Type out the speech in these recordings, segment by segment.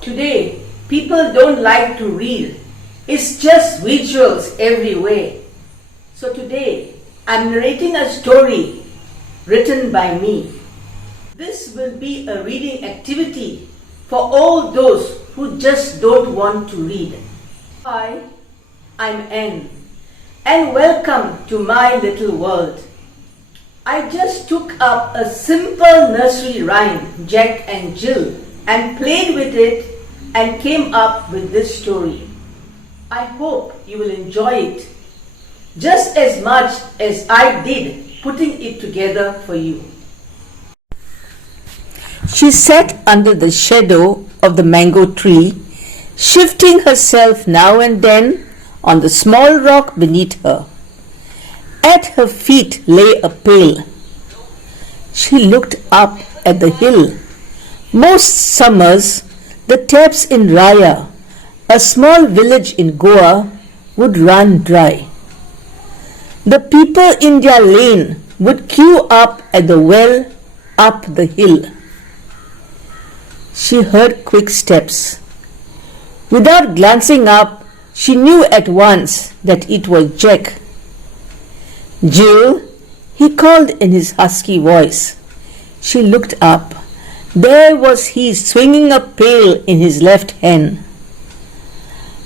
Today, people don't like to read. It's just visuals everywhere. So today, I'm narrating a story written by me. This will be a reading activity for all those who just don't want to read. Hi, I'm Ann, and welcome to my little world. I just took up a simple nursery rhyme, Jack and Jill, and played with it and came up with this story. I hope you will enjoy it just as much as I did putting it together for you. She sat under the shadow of the mango tree, shifting herself now and then on the small rock beneath her. At her feet lay a pail. She looked up at the hill. Most summers, the taps in Raya, a small village in Goa, would run dry. The people in their lane would queue up at the well up the hill. She heard quick steps. Without glancing up, she knew at once that it was Jack. "Jill," he called in his husky voice. She looked up. There was he swinging a pail in his left hand.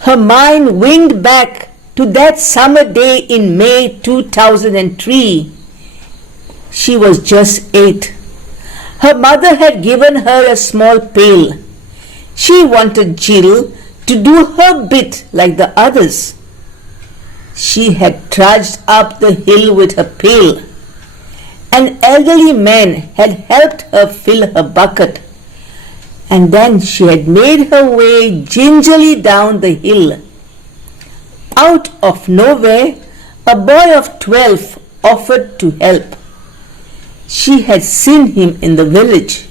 Her mind winged back to that summer day in May 2003. She was just 8. Her mother had given her a small pail. She wanted Jill to do her bit like the others. She had trudged up the hill with her pail. An elderly man had helped her fill her bucket, and then she had made her way gingerly down the hill. Out of nowhere, a boy of 12 offered to help. She had seen him in the village.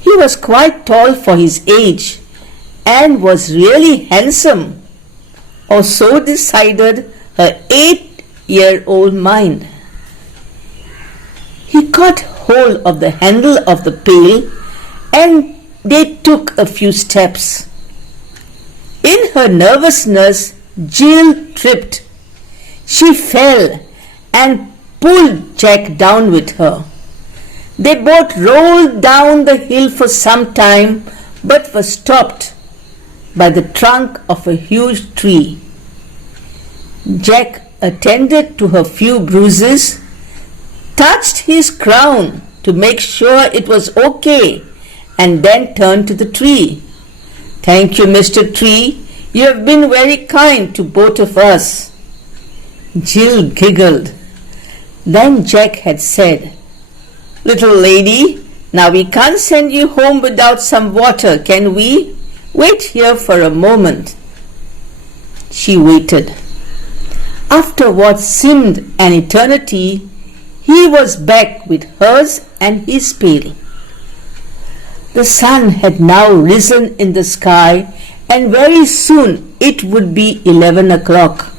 He was quite tall for his age and was really handsome, or so decided her 8-year-old mind. He caught hold of the handle of the pail and they took a few steps. In her nervousness, Jill tripped. She fell and pulled Jack down with her. They both rolled down the hill for some time but were stopped by the trunk of a huge tree. Jack attended to her few bruises, touched his crown to make sure it was okay, and then turned to the tree. "Thank you, Mr. Tree. You have been very kind to both of us." Jill giggled. Then Jack had said, "Little lady, now we can't send you home without some water, can we? Wait here for a moment." She waited. After what seemed an eternity, he was back with hers and his pail. The sun had now risen in the sky, and very soon it would be 11 o'clock.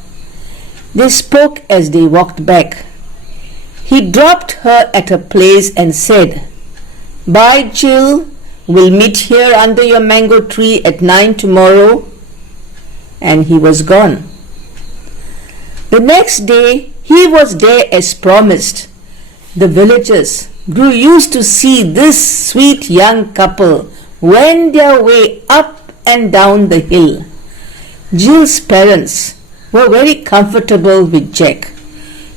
They spoke as they walked back. He dropped her at her place and said, "Bye, Jill. We'll meet here under your mango tree at 9 tomorrow." And he was gone. The next day he was there as promised. The villagers grew used to see this sweet young couple wend their way up and down the hill. Jill's parents were very comfortable with Jack.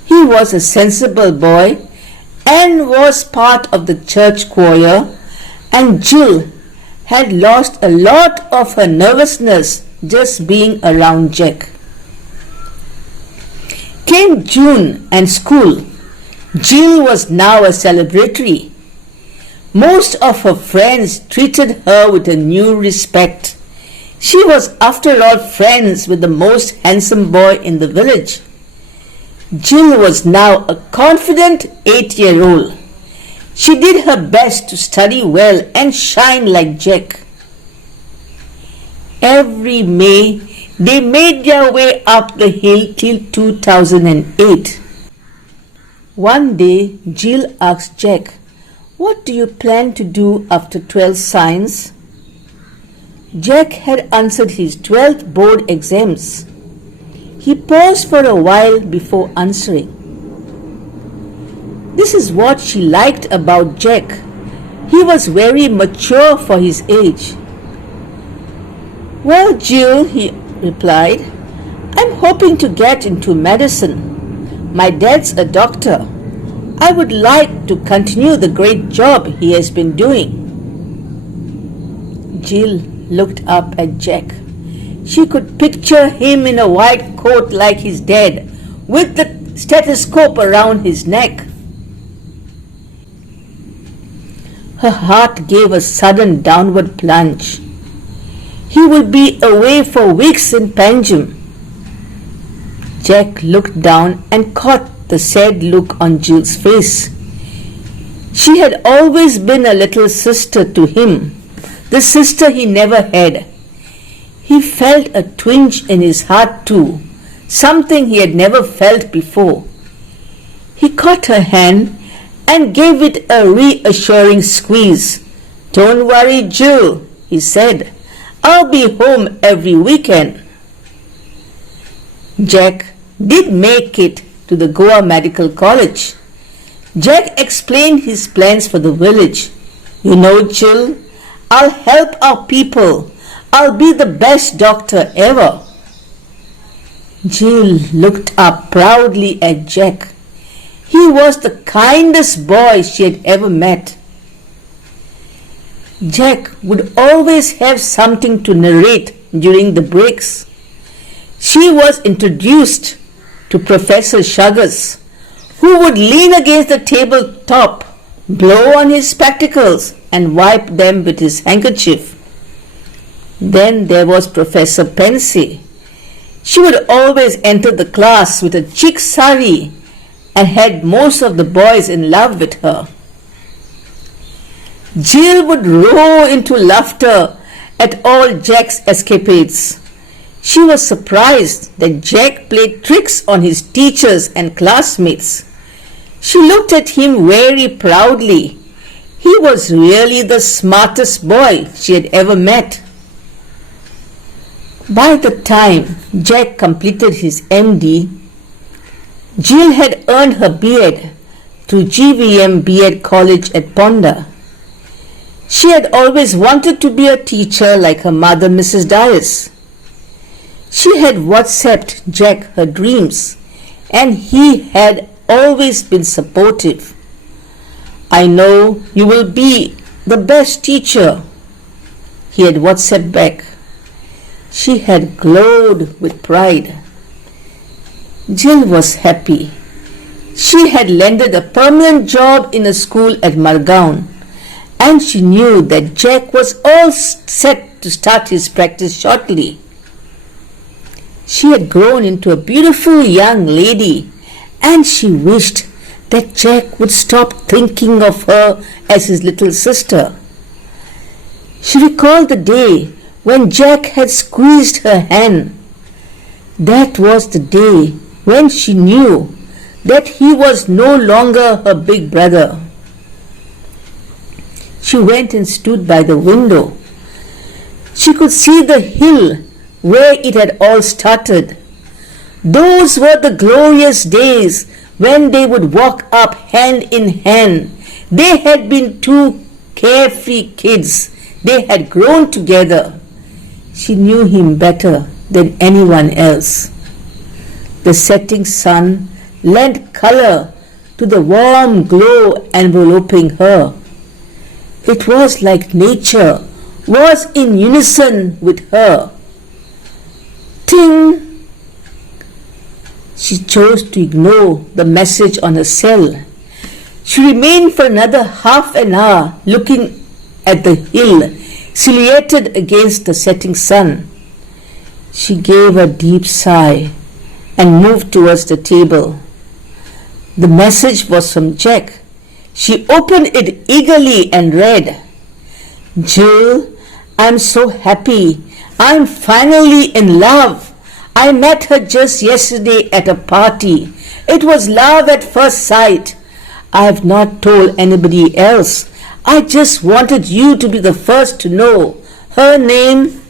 He was a sensible boy and was part of the church choir, and Jill had lost a lot of her nervousness just being around Jack. Came June and school. Jill was now a celebrity. Most of her friends treated her with a new respect. She was, after all, friends with the most handsome boy in the village. Jill was now a confident 8-year-old. She did her best to study well and shine like Jack. Every May, they made their way up the hill till 2008. One day, Jill asked Jack, "What do you plan to do after 12 science?" Jack had answered his 12th board exams. He paused for a while before answering. This is what she liked about Jack. He was very mature for his age. Well, Jill, he replied, I'm hoping to get into medicine. My dad's a doctor. I would like to continue the great job he has been doing. Jill looked up at Jack. She could picture him in a white coat like his dad, with the stethoscope around his neck. Her heart gave a sudden downward plunge. He would be away for weeks in Panjim. Jack looked down and caught the sad look on Jill's face. She had always been a little sister to him, the sister he never had. He felt a twinge in his heart too, something he had never felt before. He caught her hand and gave it a reassuring squeeze. Don't worry, Jill, he said. I'll be home every weekend. Jack did make it to the Goa Medical College. Jack explained his plans for the village. You know, Jill, I'll help our people. I'll be the best doctor ever. Jill looked up proudly at Jack. He was the kindest boy she had ever met. Jack would always have something to narrate during the breaks. She was introduced to Professor Shuggers, who would lean against the tabletop, blow on his spectacles, and wipe them with his handkerchief. Then there was Professor Pensy. She would always enter the class with a chic sari and had most of the boys in love with her. Jill would roar into laughter at all Jack's escapades. She was surprised that Jack played tricks on his teachers and classmates. She looked at him very proudly. He was really the smartest boy she had ever met. By the time Jack completed his MD, Jill had earned her B.Ed through GVM B.Ed College at Ponda. She had always wanted to be a teacher like her mother, Mrs. Dias. She had WhatsApped Jack her dreams, and he had always been supportive. I know you will be the best teacher, he had WhatsApped back. She had glowed with pride. Jill was happy. She had landed a permanent job in a school at Margaon, and she knew that Jack was all set to start his practice shortly. She had grown into a beautiful young lady, and she wished that Jack would stop thinking of her as his little sister. She recalled the day when Jack had squeezed her hand. That was the day when she knew that he was no longer her big brother. She went and stood by the window. She could see the hill where it had all started. Those were the glorious days when they would walk up hand in hand. They had been two carefree kids. They had grown together. She knew him better than anyone else. The setting sun lent color to the warm glow enveloping her. It was like nature was in unison with her. Ting! She chose to ignore the message on her cell. She remained for another half an hour looking at the hill silhouetted against the setting sun. She gave a deep sigh and moved towards the table. The message was from Jack. She opened it eagerly and read, Jill, I'm so happy. I'm finally in love. I met her just yesterday at a party. It was love at first sight. I have not told anybody else. I just wanted you to be the first to know. Her name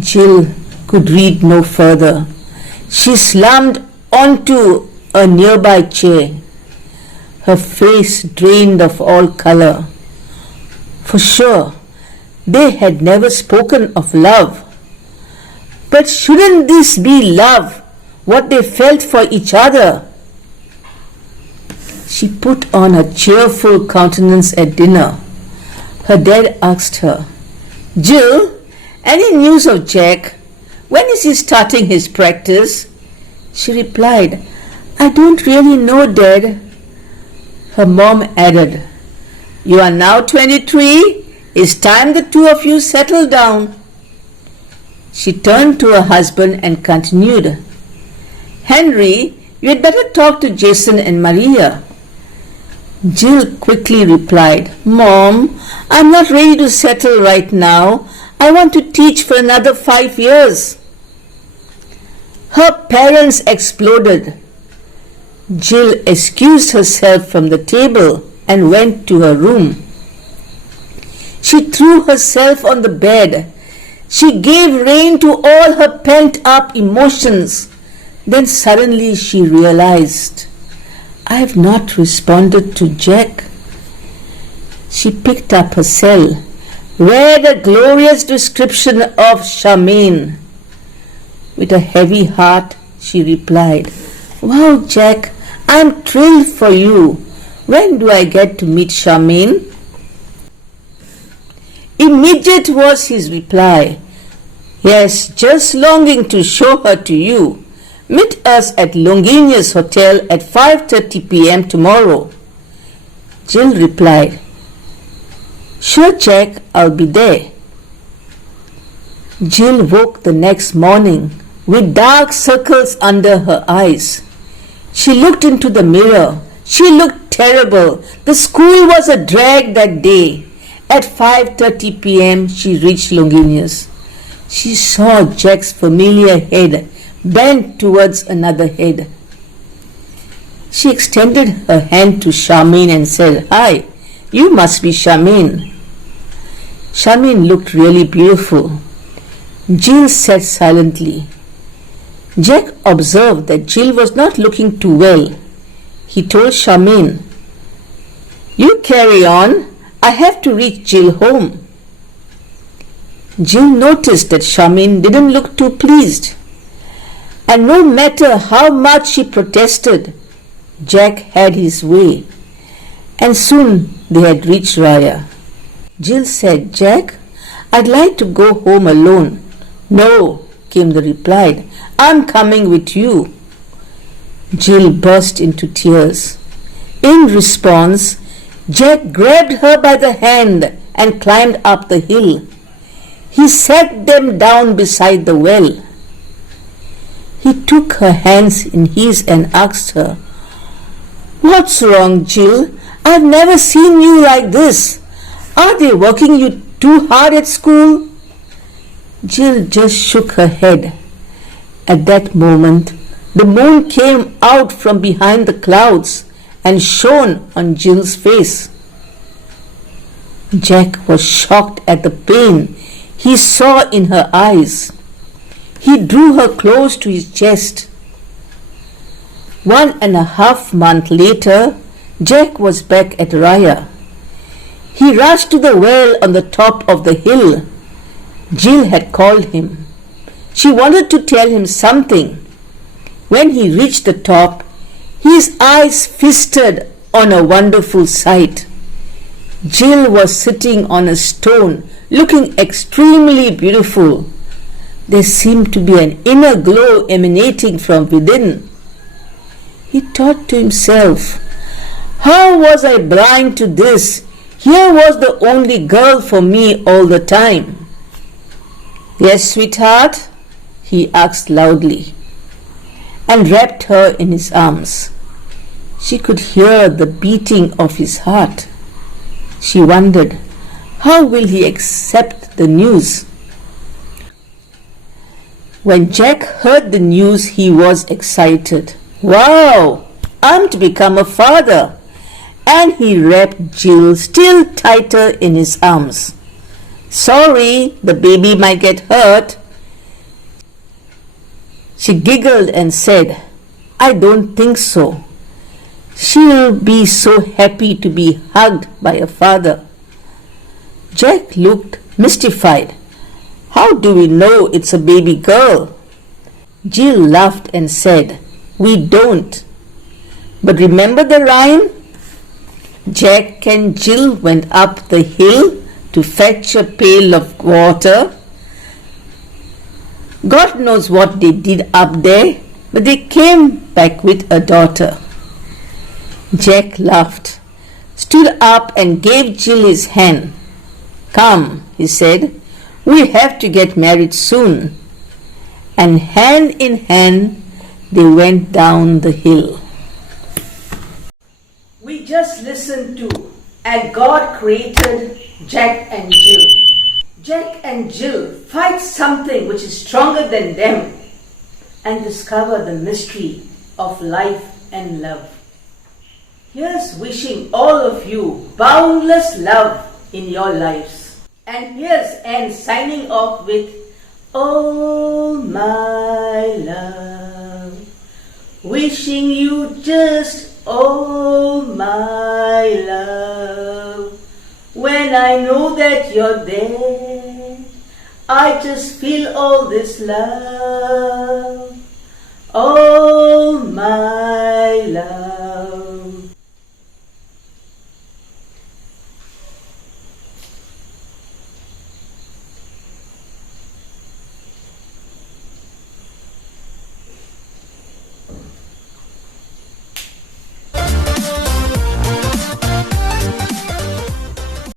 Jill could read no further. She slumped onto a nearby chair, her face drained of all color. For sure, they had never spoken of love. But shouldn't this be love, what they felt for each other? She put on a cheerful countenance at dinner. Her dad asked her, "Jill, any news of Jack? When is he starting his practice?" She replied, "I don't really know, Dad." Her mom added, "You are now 23. It's time the two of you settle down." She turned to her husband and continued, "Henry, you had better talk to Jason and Maria." Jill quickly replied, "Mom, I'm not ready to settle right now. I want to teach for another 5 years." Her parents exploded. Jill excused herself from the table and went to her room. She threw herself on the bed. She gave rein to all her pent-up emotions. Then suddenly she realized, "I have not responded to Jack." She picked up her cell, read a glorious description of Charmaine. With a heavy heart, she replied, "Wow, Jack, I'm thrilled for you. When do I get to meet Charmaine?" Immediate was his reply, "Yes, just longing to show her to you. Meet us at Longinia's Hotel at 5:30 p.m. tomorrow." Jill replied, "Sure, Jack, I'll be there." Jill woke the next morning with dark circles under her eyes. She looked into the mirror. She looked terrible. The school was a drag that day. At 5:30 p.m. she reached Longinia's. She saw Jack's familiar head bent towards another head. She extended her hand to Charmaine and said, "Hi, you must be Charmaine." Charmaine looked really beautiful. Jill sat silently. Jack observed that Jill was not looking too well. He told Charmaine, "You carry on. I have to reach Jill home." Jill noticed that Charmaine didn't look too pleased. And no matter how much she protested, Jack had his way. And soon they had reached Raya. Jill said, "Jack, I'd like to go home alone." "No," came the reply, "I'm coming with you." Jill burst into tears. In response, Jack grabbed her by the hand and climbed up the hill. He sat them down beside the well. He took her hands in his and asked her, "What's wrong, Jill? I've never seen you like this. Are they working you too hard at school?" Jill just shook her head. At that moment, the moon came out from behind the clouds and shone on Jill's face. Jack was shocked at the pain he saw in her eyes. He drew her close to his chest. 1.5 months later, Jack was back at Raya. He rushed to the well on the top of the hill. Jill had called him. She wanted to tell him something. When he reached the top, his eyes feasted on a wonderful sight. Jill was sitting on a stone, looking extremely beautiful. There seemed to be an inner glow emanating from within. He thought to himself, "How was I blind to this? Here was the only girl for me all the time." "Yes, sweetheart?" he asked loudly, and wrapped her in his arms. She could hear the beating of his heart. She wondered, how will he accept the news? When Jack heard the news, he was excited. "Wow, I'm to become a father!" And he wrapped Jill still tighter in his arms. "Sorry, the baby might get hurt. She giggled and said, I don't think so. She'll be so happy to be hugged by a father. Jack looked mystified. How do we know it's a baby girl? Jill laughed and said, we don't. But remember the rhyme? Jack and Jill went up the hill to fetch a pail of water. God knows what they did up there, but they came back with a daughter. Jack laughed, stood up and gave Jill his hand. Come, he said, we have to get married soon. And hand in hand they went down the hill. We just listened to And God Created Jack and Jill. Jack and Jill fight something which is stronger than them and discover the mystery of life and love. Here's wishing all of you boundless love in your lives. And here's Ann signing off with Oh my love, wishing you just oh my love. When I know that you're there, I just feel all this love. Oh my love.